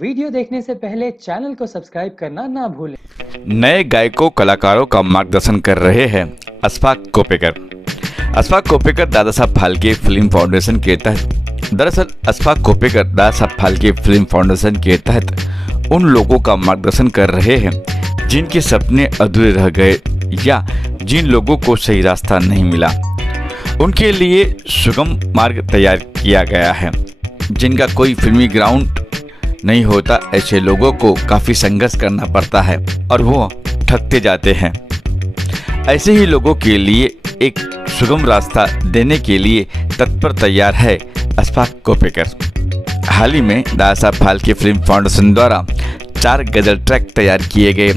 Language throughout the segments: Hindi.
वीडियो देखने से पहले चैनल को सब्सक्राइब करना ना भूलें। नए गायकों कलाकारों का मार्गदर्शन कर रहे हैं अशफाक कोपेकर। अशफाक कोपेकर दादा साहब फाल्के फिल्म फाउंडेशन के तहत दरअसल अशफाक कोपेकर दादा साहब फाल्के फिल्म फाउंडेशन के तहत उन लोगों का मार्गदर्शन कर रहे हैं जिनके सपने अधूरे रह गए या जिन लोगों को सही रास्ता नहीं मिला, उनके लिए सुगम मार्ग तैयार किया गया है। जिनका कोई फिल्मी ग्राउंड नहीं होता, ऐसे लोगों को काफ़ी संघर्ष करना पड़ता है और वो थकते जाते हैं। ऐसे ही लोगों के लिए एक सुगम रास्ता देने के लिए तत्पर तैयार है अशफाक कोपेकर। हाल ही में दादा साहब फाल्के फिल्म फाउंडेशन द्वारा 4 गज़ल ट्रैक तैयार किए गए,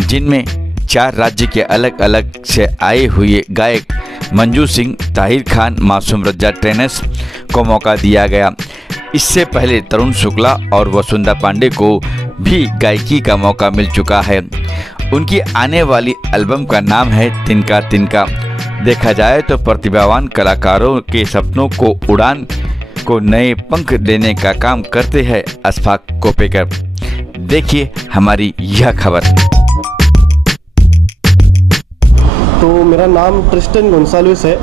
जिनमें 4 राज्य के अलग अलग से आए हुए गायक मंजू सिंह, ताहिर खान, मासूम रजा टेनिस को मौका दिया गया। इससे पहले तरुण शुक्ला और वसुंधरा पांडे को भी गायकी का मौका मिल चुका है। उनकी आने वाली एल्बम का नाम है तिनका तिनका। देखा जाए तो प्रतिभावान कलाकारों के सपनों को उड़ान को नए पंख देने का काम करते हैं अशफाक कोपेकर। देखिए हमारी यह खबर। तो मेरा नाम ट्रिस्टन गोंसाल्विस है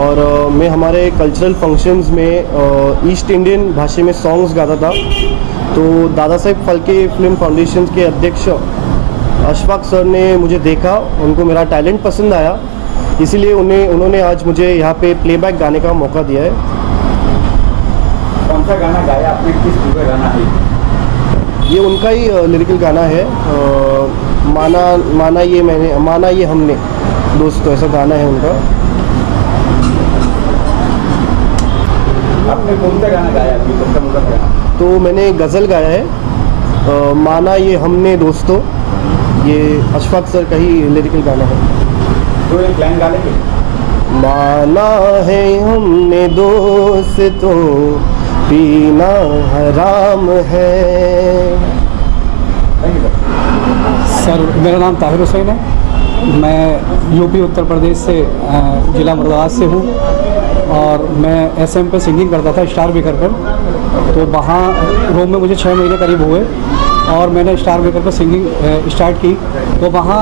और मैं हमारे कल्चरल फंक्शंस में ईस्ट इंडियन भाषा में सॉन्ग्स गाता था। तो दादा साहब फाल्के फिल्म फाउंडेशन के अध्यक्ष अशफाक सर ने मुझे देखा, उनको मेरा टैलेंट पसंद आया, इसीलिए उन्होंने आज मुझे यहाँ पे प्लेबैक गाने का मौका दिया है। कौन सा गाना गाया आपने, किस फिल्म का गाना है? ये उनका ही लिरिकल गाना है, माना ये हमने दोस्तों, ऐसा गाना है उनका। आपने कौन सा गाना गाया? तो मैंने गज़ल गाया है, माना ये हमने दोस्तों, ये अशफाक सर का ही लिरिकल गाना है। तो एक लाइन गा लेंगे। माना है हमने दोस्तों, पीना हराम है। सर मेरा नाम ताहिर हुसैन है, मैं यूपी उत्तर प्रदेश से ज़िला मुरादाबाद से हूँ और मैं एसएम पे सिंगिंग करता था स्टार बेकर पर। तो वहाँ रोम में मुझे 6 महीने करीब हुए और मैंने स्टार बेकर पर सिंगिंग स्टार्ट की। तो वहाँ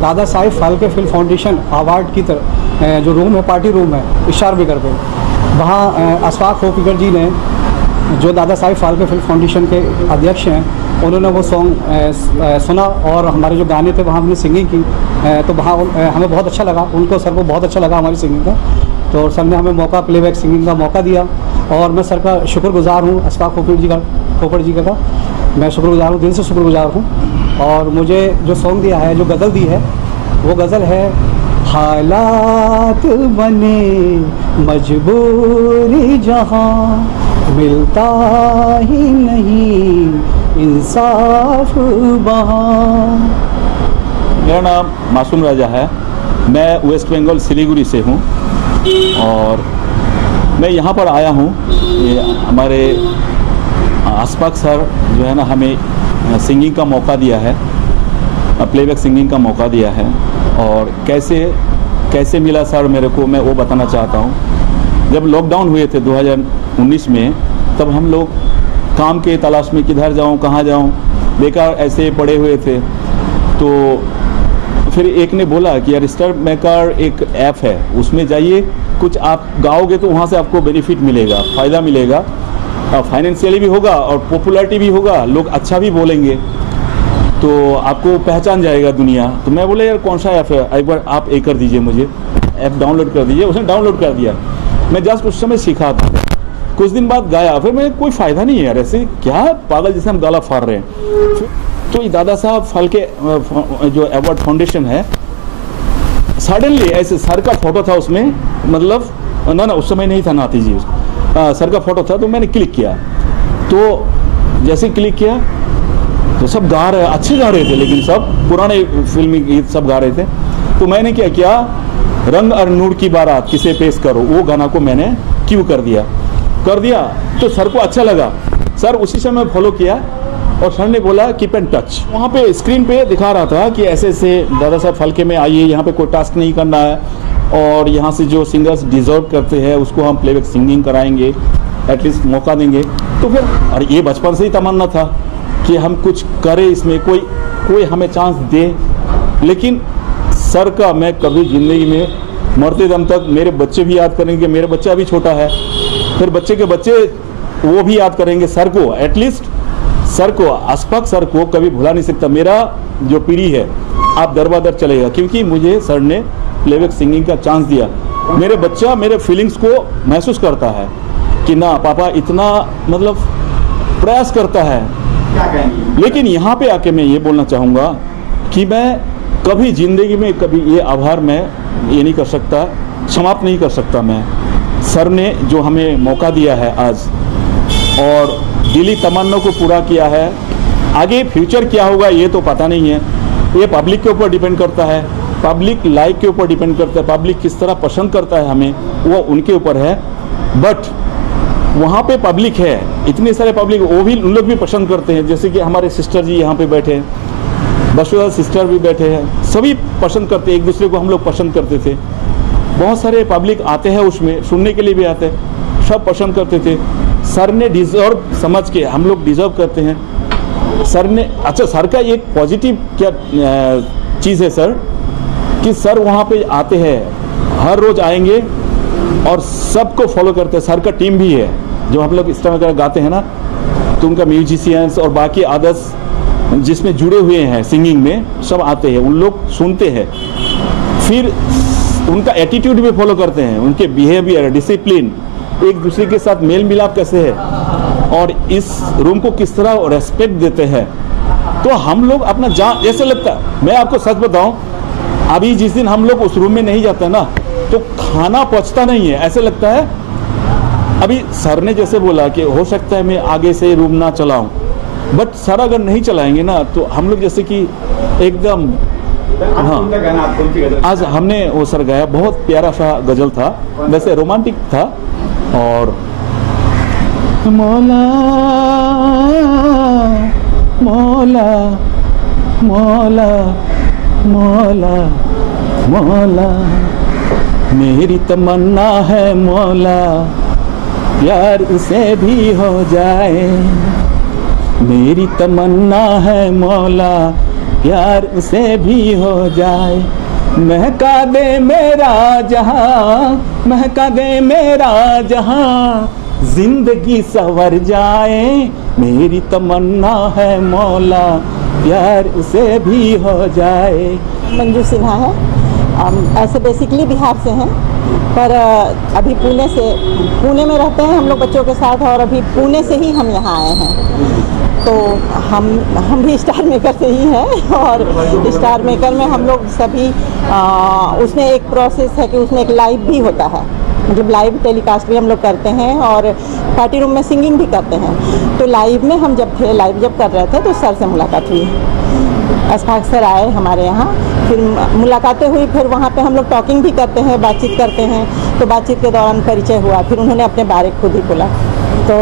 Dada Saheb Phalke film foundation award की तरह जो रूम है, पार्टी रूम है स्टार बेकर पे, वहाँ अशफाक कोपेकर जी ने, जो दादा साहब फाल्के फिल्म फाउंडेशन के अध्यक्ष हैं, उन्होंने वो सॉन्ग सुना और हमारे जो गाने थे वहाँ हमने सिंगिंग की। तो वहाँ हमें बहुत अच्छा लगा, उनको सर को बहुत अच्छा लगा हमारी सिंगिंग का। तो सर ने हमें मौका, प्लेबैक सिंगिंग का मौका दिया और मैं सर का शुक्रगुजार हूँ, अशफाक कोपेकर जी का मैं शुक्रगुजार हूँ, दिल से शुक्रगुजार हूँ। और मुझे जो सॉन्ग दिया है, जो गज़ल दी है, वो गज़ल है हालात बने मजबूरी जहाँ मिलता ही नहीं इंसाफ वहाँ। मेरा नाम मासूम रजा है, मैं वेस्ट बंगाल सिलीगुड़ी से हूँ और मैं यहाँ पर आया हूँ। ये हमारे अशफाक सर जो है ना, हमें सिंगिंग का मौका दिया है, प्लेबैक सिंगिंग का मौका दिया है। और कैसे मिला सर मेरे को, मैं वो बताना चाहता हूँ। जब लॉकडाउन हुए थे 2019 में, तब हम लोग काम के तलाश में किधर जाऊँ कहाँ जाऊँ, बेकार ऐसे पड़े हुए थे। तो फिर एक ने बोला कि यार स्टार मेकर एक ऐप है, उसमें जाइए, कुछ आप गाओगे तो वहाँ से आपको बेनिफिट मिलेगा, फ़ायदा मिलेगा, फाइनेंशियली भी होगा और पॉपुलैरिटी भी होगा, लोग अच्छा भी बोलेंगे, तो आपको पहचान जाएगा दुनिया। तो मैं बोला यार कौन सा ऐप है, एक बार आप कर दीजिए, मुझे ऐप डाउनलोड कर दीजिए। उसने डाउनलोड कर दिया। मैं जस्ट उस समय सीखा था, कुछ दिन बाद गाया, फिर मैं कोई फ़ायदा नहीं है यार, ऐसे क्या पागल जैसे हम गाला फाड़ रहे हैं। तो ये दादा साहब फाल्के जो अवार्ड फाउंडेशन है, सडनली ऐसे सर का फोटो था उसमें, मतलब ना उस समय नहीं था नाती जी, सर का फोटो था। तो मैंने क्लिक किया, तो जैसे क्लिक किया तो सब गा रहे, अच्छे गा रहे थे, लेकिन सब पुराने फिल्मी गीत सब गा रहे थे। तो मैंने क्या किया, रंग और नूर की बारात किसे पेश करो, वो गाना को मैंने क्यू कर दिया। तो सर को अच्छा लगा। सर उसी समय फॉलो किया और सर ने बोला कीप एंड टच। वहाँ पे स्क्रीन पे दिखा रहा था कि ऐसे दादा साहब फाल्के में आइए, यहाँ पे कोई टास्क नहीं करना है और यहाँ से जो सिंगर्स डिजर्व करते हैं उसको हम प्लेबैक सिंगिंग कराएंगे। एटलीस्ट मौका देंगे। तो फिर और ये बचपन से ही तमन्ना था कि हम कुछ करें, इसमें कोई हमें चांस दे। लेकिन सर का मैं कभी ज़िंदगी में मरते दम तक, मेरे बच्चे भी याद करेंगे, मेरा बच्चा अभी छोटा है, फिर बच्चे के बच्चे वो भी याद करेंगे सर को, एटलीस्ट सर को, अशफाक सर को कभी भुला नहीं सकता। मेरा जो पीढ़ी है आप दर बदर चलेगा, क्योंकि मुझे सर ने प्लेबैक सिंगिंग का चांस दिया। मेरे बच्चा मेरे फीलिंग्स को महसूस करता है कि ना पापा इतना मतलब प्रयास करता है। लेकिन यहाँ पे आके मैं ये बोलना चाहूँगा कि मैं कभी ज़िंदगी में कभी ये आभार मैं ये नहीं कर सकता, समाप्त नहीं कर सकता। मैं सर ने जो हमें मौका दिया है आज और दिली तमन्ना को पूरा किया है, आगे फ्यूचर क्या होगा ये तो पता नहीं है। ये पब्लिक के ऊपर डिपेंड करता है, पब्लिक लाइक के ऊपर डिपेंड करता है, पब्लिक किस तरह पसंद करता है हमें, वो उनके ऊपर है। बट वहाँ पे पब्लिक है, इतने सारे पब्लिक, वो भी उन लोग भी पसंद करते हैं। जैसे कि हमारे सिस्टर जी यहाँ पे बैठे हैं, बसुदा सिस्टर भी बैठे हैं, सभी पसंद करते हैं, एक दूसरे को हम लोग पसंद करते थे। बहुत सारे पब्लिक आते हैं उसमें, सुनने के लिए भी आते हैं, सब पसंद करते थे। सर ने डिज़र्व समझ के, हम लोग डिज़र्व करते हैं सर ने। अच्छा, सर का एक पॉजिटिव क्या चीज़ है सर, कि सर वहाँ पे आते हैं, हर रोज़ आएंगे और सबको फॉलो करते हैं। सर का टीम भी है, जो हम लोग इस तरह वगैरह गाते हैं ना, तो उनका म्यूजिशियंस और बाकी अदर्स जिसमें जुड़े हुए हैं सिंगिंग में, सब आते हैं, उन लोग सुनते हैं, फिर उनका एटीट्यूड भी फॉलो करते हैं, उनके बिहेवियर, डिसिप्लिन, एक दूसरे के साथ मेल मिलाप कैसे है और इस रूम को किस तरह रेस्पेक्ट देते हैं। तो हम लोग अपना जान, ऐसे लगता है, मैं आपको सच बताऊं, अभी जिस दिन हम लोग उस रूम में नहीं जाते ना तो खाना पचता नहीं है, ऐसे लगता है। अभी सर ने जैसे बोला कि हो सकता है मैं आगे से रूम ना चलाऊं, बट सर अगर नहीं चलाएंगे ना तो हम लोग जैसे कि एकदम, हाँ, आज हमने वो सर गाया, बहुत प्यारा सा गजल था, वैसे रोमांटिक था। और मौला मौला मौला मौला मौला मेरी तमन्ना है मौला, प्यार उसे भी हो जाए। मेरी तमन्ना है मौला, प्यार उसे भी हो जाए। महका दे मेरा जहां, महका दे मेरा जहां, जिंदगी संवर जाए। मेरी तमन्ना है मौला, प्यार उसे भी हो जाए। मंजू सिन्हा है, ऐसे बेसिकली बिहार से हैं, पर अभी पुणे में रहते हैं हम लोग बच्चों के साथ, और अभी पुणे से ही हम यहाँ आए हैं। तो हम भी स्टार मेकर से ही हैं, और स्टार मेकर में हम लोग सभी उसमें एक प्रोसेस है कि उसमें एक लाइव भी होता है, मतलब लाइव टेलीकास्ट भी हम लोग करते हैं और पार्टी रूम में सिंगिंग भी करते हैं। तो लाइव में हम जब कर रहे थे तो सर से मुलाकात हुई, अशफाक सर आए हमारे यहाँ, फिर मुलाकातें हुई, फिर वहाँ पे हम लोग टॉकिंग भी करते हैं, बातचीत करते हैं। तो बातचीत के दौरान परिचय हुआ, फिर उन्होंने अपने बारे खुद ही बोला। तो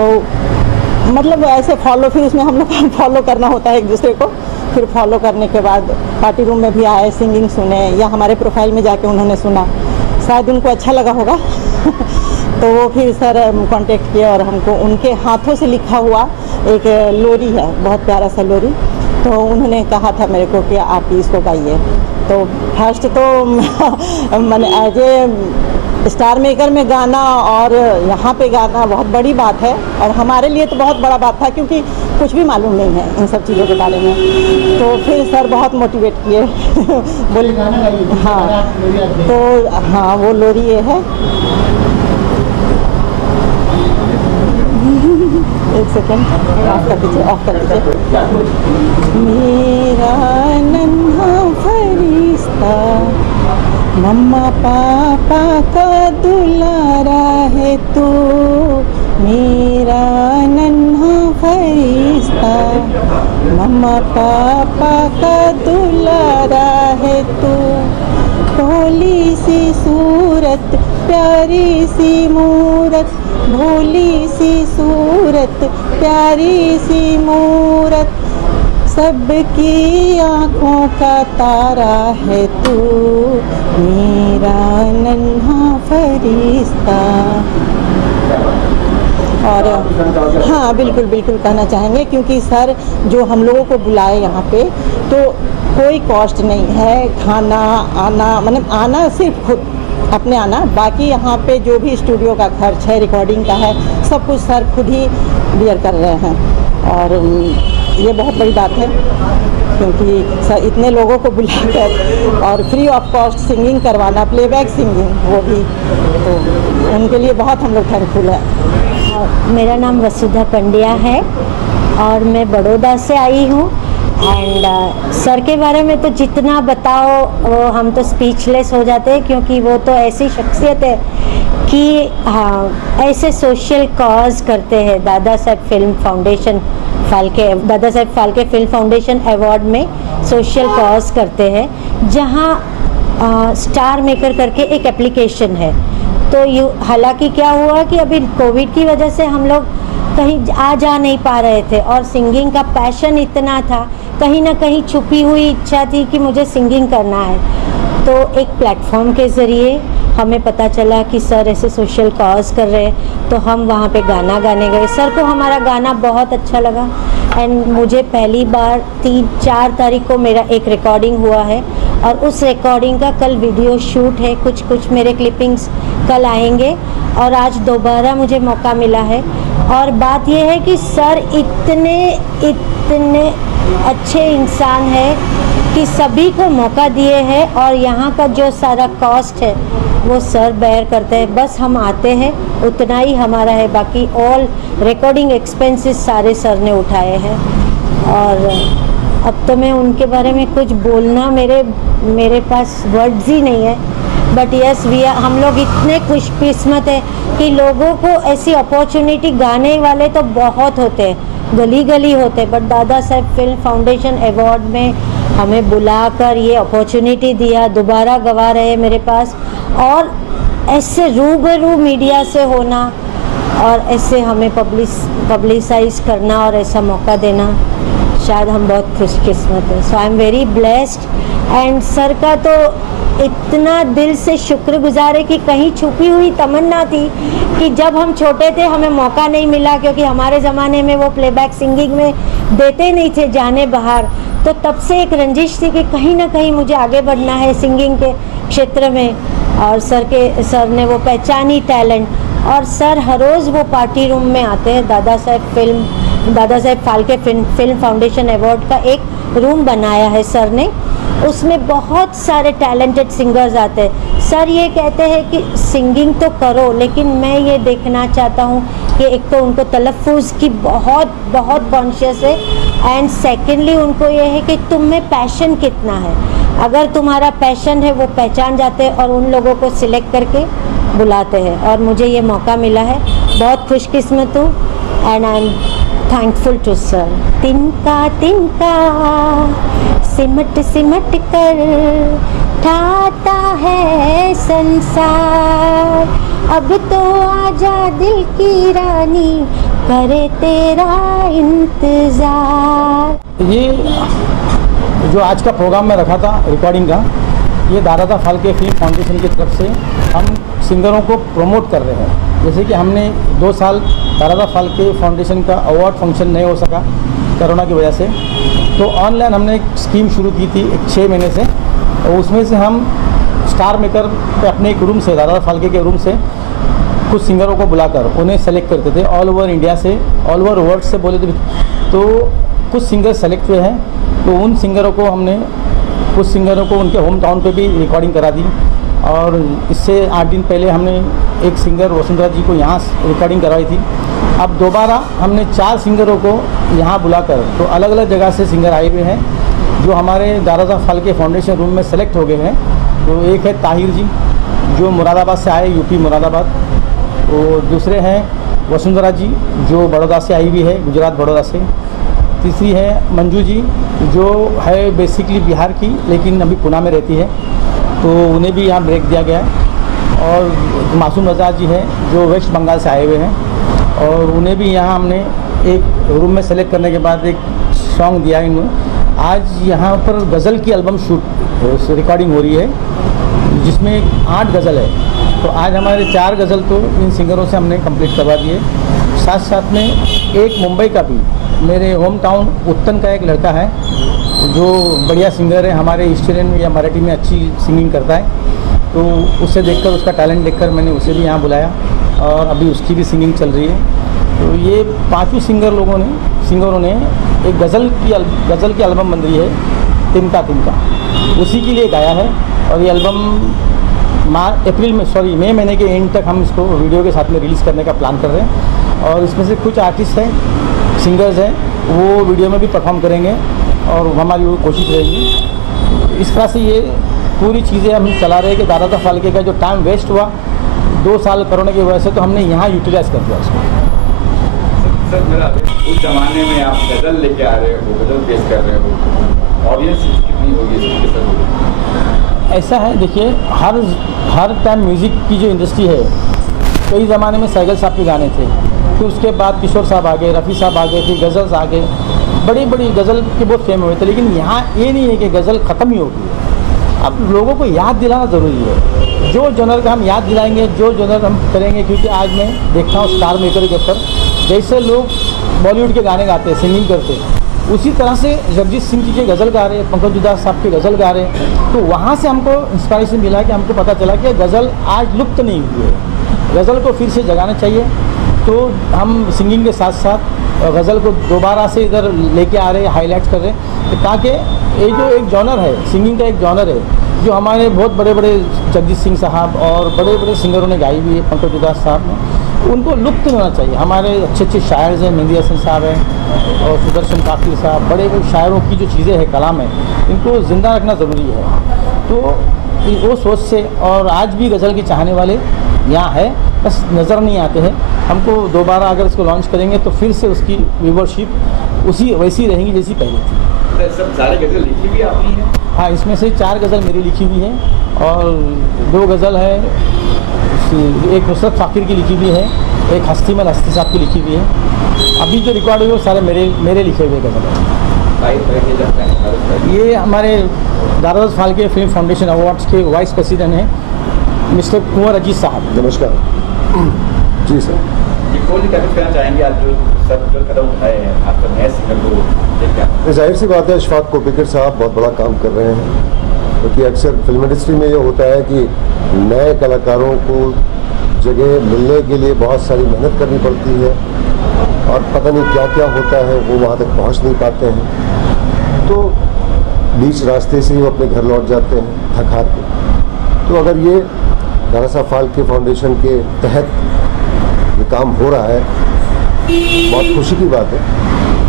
मतलब ऐसे फॉलो, फिर उसमें हम लोग फॉलो करना होता है एक दूसरे को। फिर फॉलो करने के बाद पार्टी रूम में भी आए, सिंगिंग सुने, या हमारे प्रोफाइल में जाके उन्होंने सुना, शायद उनको अच्छा लगा होगा तो वो फिर सर कांटेक्ट किए और हमको उनके हाथों से लिखा हुआ एक लोरी है, बहुत प्यारा सा लोरी, तो उन्होंने कहा था मेरे को कि आप इसको गाइए। तो फर्स्ट तो मैंने एज ए स्टार मेकर में गाना और यहाँ पे गाना बहुत बड़ी बात है, और हमारे लिए तो बहुत बड़ा बात था क्योंकि कुछ भी मालूम नहीं है इन सब चीज़ों के बारे में। तो फिर सर बहुत मोटिवेट किए बोले हाँ, तो हाँ वो लोरी ये है। एक सेकेंड, ऑफ कर दीजिए। मेरा नन्हा फरिश्ता, मम्मा पापा का दुलारा है तू, मेरा नन्हा फरिश्ता, मम्मा पापा का दुलारा है तू। भोली सी सूरत, प्यारी सी मूरत, भोली सी सूरत, प्यारी सी मूरत, सबकी आँखों का तारा है तू, मेरा नन्हा फरिश्ता। और हाँ बिल्कुल बिल्कुल कहना चाहेंगे, क्योंकि सर जो हम लोगों को बुलाए यहाँ पे तो कोई कॉस्ट नहीं है, खाना आना मतलब आना सिर्फ खुद अपने आना, बाकी यहाँ पे जो भी स्टूडियो का खर्च है, रिकॉर्डिंग का है, सब कुछ सर खुद ही बियर कर रहे हैं। और ये बहुत बड़ी बात है, क्योंकि सर इतने लोगों को बुलाकर और फ्री ऑफ कॉस्ट सिंगिंग करवाना, प्लेबैक सिंगिंग वो भी, तो उनके लिए बहुत हम लोग थैंकफुल है। मेरा नाम वसुधा पंड्या है और मैं बड़ौदा से आई हूँ। एंड सर के बारे में तो जितना बताओ वो हम तो स्पीचलेस हो जाते हैं, क्योंकि वो तो ऐसी शख्सियत है कि हाँ ऐसे सोशल कॉज करते हैं। Dada Saheb film foundation film foundation award में सोशल कॉज करते हैं, जहाँ स्टार मेकर करके एक एप्लीकेशन है। तो हालांकि क्या हुआ कि अभी कोविड की वजह से हम लोग कहीं आ जा नहीं पा रहे थे, और सिंगिंग का पैशन इतना था, कहीं ना कहीं छुपी हुई इच्छा थी कि मुझे सिंगिंग करना है। तो एक प्लेटफॉर्म के ज़रिए हमें पता चला कि सर ऐसे सोशल कॉज कर रहे हैं, तो हम वहाँ पे गाना गाने गए। सर को हमारा गाना बहुत अच्छा लगा एंड मुझे पहली बार 3-4 तारीख को मेरा एक रिकॉर्डिंग हुआ है, और उस रिकॉर्डिंग का कल वीडियो शूट है, कुछ मेरे क्लिपिंग्स कल आएंगे, और आज दोबारा मुझे मौका मिला है। और बात यह है कि सर इतने अच्छे इंसान है कि सभी को मौका दिए हैं, और यहाँ का जो सारा कॉस्ट है वो सर बेयर करते हैं। बस हम आते हैं, उतना ही हमारा है, बाकी ऑल रिकॉर्डिंग एक्सपेंसेस सारे सर ने उठाए हैं। और अब तो मैं उनके बारे में कुछ बोलना मेरे पास वर्ड्स ही नहीं है। बट यस हम लोग इतने खुशकिस्मत है कि लोगों को ऐसी अपॉर्चुनिटी, गाने वाले तो बहुत होते हैं, गली गली होते, बट दादा साहेब फिल्म फाउंडेशन अवार्ड में हमें बुलाकर ये अपॉर्चुनिटी दिया, दोबारा गवा रहे मेरे पास, और ऐसे रूबरू मीडिया से होना और ऐसे हमें पब्लिसाइज करना और ऐसा मौका देना, शायद हम बहुत खुशकिस्मत हैं। So I am very blessed. And sir का तो इतना दिल से शुक्रगुजार है कि कहीं छुपी हुई तमन्ना थी कि जब हम छोटे थे हमें मौका नहीं मिला, क्योंकि हमारे ज़माने में वो प्लेबैक सिंगिंग में देते नहीं थे जाने बाहर, तो तब से एक रंजिश थी कि कहीं ना कहीं मुझे आगे बढ़ना है सिंगिंग के क्षेत्र में। और सर ने वो पहचानी टैलेंट, और सर हर रोज़ वो पार्टी रूम में आते हैं। Dada Saheb Phalke film foundation award का एक रूम बनाया है सर ने, उसमें बहुत सारे टैलेंटेड सिंगर्स आते हैं। सर ये कहते हैं कि सिंगिंग तो करो, लेकिन मैं ये देखना चाहता हूँ कि एक तो उनको तलफ़्फ़ुज़ की बहुत बहुत कॉन्शियस है, एंड सेकेंडली उनको ये है कि तुम में पैशन कितना है। अगर तुम्हारा पैशन है वो पहचान जाते हैं और उन लोगों को सिलेक्ट करके बुलाते हैं, और मुझे ये मौका मिला है, बहुत खुशकिस्मत हूँ and I am thankful to sir. तिनका तिनका सिमट सिमट कर ठाता है संसार, अब तो आजा दिल की रानी करे तेरा इंतजार। ये जो आज का प्रोग्राम में रखा था रिकॉर्डिंग का, ये दादा साहब फाल्के फिल्म फाउंडेशन की तरफ से हम सिंगरों को प्रमोट कर रहे हैं। जैसे कि हमने 2 साल दादा साहब फाल्के फाउंडेशन का अवार्ड फंक्शन नहीं हो सका कोरोना की वजह से, तो ऑनलाइन हमने एक स्कीम शुरू की थी 6 महीने से, और उसमें से हम स्टार मेकर पे अपने एक रूम से, दादा साहब फाल्के के रूम से कुछ सिंगरों को बुलाकर उन्हें सेलेक्ट करते थे। ऑल ओवर इंडिया से, ऑल ओवर वर्ल्ड से बोले थे, तो कुछ सिंगर सेलेक्ट हुए हैं। तो उन सिंगरों को हमने, कुछ सिंगरों को उनके होम टाउन पे भी रिकॉर्डिंग करा दी, और इससे 8 दिन पहले हमने एक सिंगर वसुंधरा जी को यहाँ रिकॉर्डिंग करवाई थी। अब दोबारा हमने 4 सिंगरों को यहाँ बुलाकर, तो अलग अलग जगह से सिंगर आए हुए हैं जो हमारे दादा साहब फाल्के फाउंडेशन रूम में सेलेक्ट हो गए हैं। तो एक है ताहिर जी जो मुरादाबाद से आए, यूपी मुरादाबाद। तो दूसरे हैं वसुंधरा जी जो बड़ौदा से आई हुई है, गुजरात बड़ौदा से। तीसरी है मंजू जी जो है बेसिकली बिहार की, लेकिन अभी पुणे में रहती है, तो उन्हें भी यहाँ ब्रेक दिया गया है। और मासूम रजा जी है जो वेस्ट बंगाल से आए हुए हैं, और उन्हें भी यहाँ हमने एक रूम में सेलेक्ट करने के बाद एक सॉन्ग दिया इन्होंने। आज यहाँ पर गज़ल की एल्बम शूट रिकॉर्डिंग हो रही है, जिसमें 8 गज़ल है। तो आज हमारे 4 गज़ल तो इन सिंगरों से हमने कंप्लीट करवा दिए। साथ साथ में एक मुंबई का भी, मेरे होम टाउन उत्तन का एक लड़का है जो बढ़िया सिंगर है, हमारे ईस्ट इंडियन या मराठी में अच्छी सिंगिंग करता है। तो उसे देखकर, उसका टैलेंट देखकर मैंने उसे भी यहाँ बुलाया और अभी उसकी भी सिंगिंग चल रही है। तो ये 5 सिंगरों ने एक गज़ल की एल्बम बन रही है, तिनका तिनका, उसी के लिए गाया है। और ये एल्बम मई महीने के एंड तक हम इसको वीडियो के साथ में रिलीज़ करने का प्लान कर रहे हैं। और इसमें से कुछ आर्टिस्ट हैं, सिंगर्स हैं, वो वीडियो में भी परफॉर्म करेंगे और हमारी वो कोशिश रहेगी। इस तरह से ये पूरी चीज़ें हम चला रहे हैं कि दादा साहब फाल्के का जो टाइम वेस्ट हुआ 2 साल कोरोना की वजह से, तो हमने यहाँ यूटिलाइज़ कर दिया उसको। सर मेरा उस ज़माने में आप गज़ल लेके आ रहे हो, गज़ल पेश कर रहे हो, ऑडियंस कितनी होगी इसके सर? ऐसा है, देखिए हर टाइम म्यूज़िक की जो इंडस्ट्री है, कई ज़माने में सैगल साहब के गाने थे, फिर उसके बाद किशोर साहब आ गए, रफ़ी साहब आ गए, फिर गज़ल्स आ गए, बड़ी बड़ी गज़ल के बहुत फेम हुए थे। लेकिन यहाँ ये नहीं है कि गज़ल ख़त्म ही हो गई है। अब लोगों को याद दिलाना ज़रूरी है, जो जनर का हम याद दिलाएंगे, जो जनर हम करेंगे। क्योंकि आज मैं देखता हूँ स्टार मेकर के ऊपर जैसे लोग बॉलीवुड के गाने गाते हैं, सिंगिंग करते हैं, उसी तरह से जगजीत सिंह जी के गज़ल गा रहे हैं, पंकज उधास साहब के गज़ल गा रहे हैं। तो वहाँ से हमको इंस्पायरेशन मिला कि हमको पता चला कि गज़ल आज लुप्त नहीं हुई है, गज़ल को फिर से जगाना चाहिए। तो हम सिंगिंग के साथ साथ गज़ल को दोबारा से इधर लेके आ रहे हैं, हाईलाइट कर रहे हैं, तो ताकि ये जो एक जॉनर है, सिंगिंग का एक जॉनर है, जो हमारे बहुत बड़े बड़े जगजीत सिंह साहब और बड़े बड़े सिंगरों ने गाई हुई है, पंकज उधास साहब ने, उनको लुप्त नहीं होना चाहिए। हमारे अच्छे अच्छे शायर हैं, मेहंदी हसन साहब हैं और सुदर्शन काफिर साहब, बड़े बड़े शायरों की जो चीज़ें हैं, कलाम है, इनको ज़िंदा रखना ज़रूरी है। तो वो सोच से, और आज भी गज़ल के चाहने वाले यहाँ है, बस नज़र नहीं आते हैं। हमको दोबारा अगर इसको लॉन्च करेंगे तो फिर से उसकी व्यूवरशिप वैसी रहेंगी जैसी पहले थी। सब सारे गज़ल लिखी हुई आपकी है? हाँ, इसमें से 4 गज़ल मेरी लिखी हुई है और 2 गज़ल है, एक नुसरत फ़ाकिर की लिखी हुई है, एक हस्तीमल हस्ती साहब की लिखी हुई है। अभी जो रिकॉर्ड हुई वो सारे मेरे लिखे हुए गज़ल हैं। ये हमारे Dada Saheb Phalke film foundation awards के वाइस प्रेसिडेंट हैं मिस्टर कुंवर अजीत साहब। नमस्कार जी सर। ये कौन सी तारीफ करना चाहेंगे आप जो सब जो कदम उठाए हैं आपका नए सिंगर को देखकर? जाहिर सी बात है, अशफाक कोपेकर साहब बहुत बड़ा काम कर रहे हैं, क्योंकि अक्सर फिल्म इंडस्ट्री में ये होता है कि नए कलाकारों को जगह मिलने के लिए बहुत सारी मेहनत करनी पड़ती है और पता नहीं क्या क्या होता है, वो वहाँ तक पहुँच नहीं पाते हैं, तो बीच रास्ते से ही वो अपने घर लौट जाते हैं थक हार के। तो अगर ये दादा साहब फाल्के फाउंडेशन के तहत ये काम हो रहा है, बहुत खुशी की बात है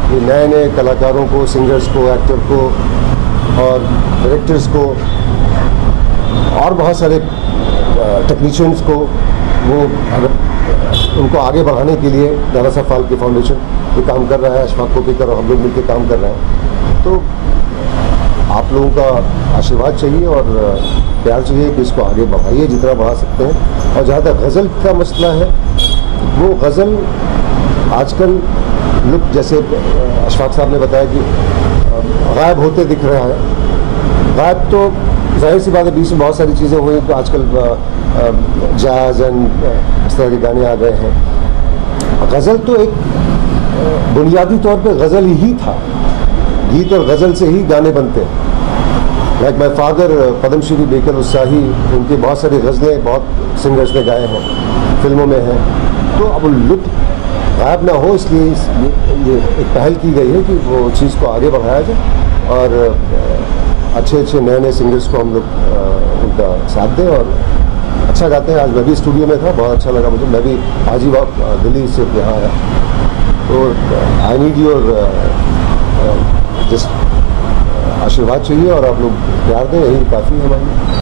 कि नए नए कलाकारों को, सिंगर्स को, एक्टर को और डायरेक्टर्स को और बहुत सारे टेक्नीशियंस को, वो अगर उनको आगे बढ़ाने के लिए दादा साहब फाल्के फाउंडेशन ये काम कर रहा है, अशफाक कोपेकर और हम लोग मिलकर काम कर रहे हैं। तो आप लोगों का आशीर्वाद चाहिए और प्यार चाहिए कि इसको आगे बढ़ाइए जितना बढ़ा सकते हैं। और जहाँ तक गज़ल का मसला है, वो गज़ल आजकल लुक, जैसे अशफाक साहब ने बताया कि गायब होते दिख रहा है। गायब तो जाहिर सी बात है, बीच में बहुत सारी चीज़ें हुई, तो आजकल जाज एंड इस तरह के गाने आ गए हैं। गज़ल तो एक बुनियादी तौर पे गज़ल ही था, गीत और गज़ल से ही गाने बनते हैं। Like my father Padmashri Bekal Utsahi, उनकी बहुत सारी गज़लें बहुत सिंगर्स ने गाए हैं, फिल्मों में हैं। तो अब लुक गायब ना हो, इसलिए ये एक पहल की गई है कि वो चीज़ को आगे बढ़ाया जाए और अच्छे अच्छे नए नए सिंगर्स को हम लोग उनका साथ दें। और अच्छा गाते हैं। आज मैं भी स्टूडियो में था, बहुत अच्छा लगा मुझे। मैं भी आज ही दिल्ली से यहाँ आया। तो आई नीड योर जस्ट आशीर्वाद चाहिए और आप लोग प्यार दें, यही काफ़ी है हमारी।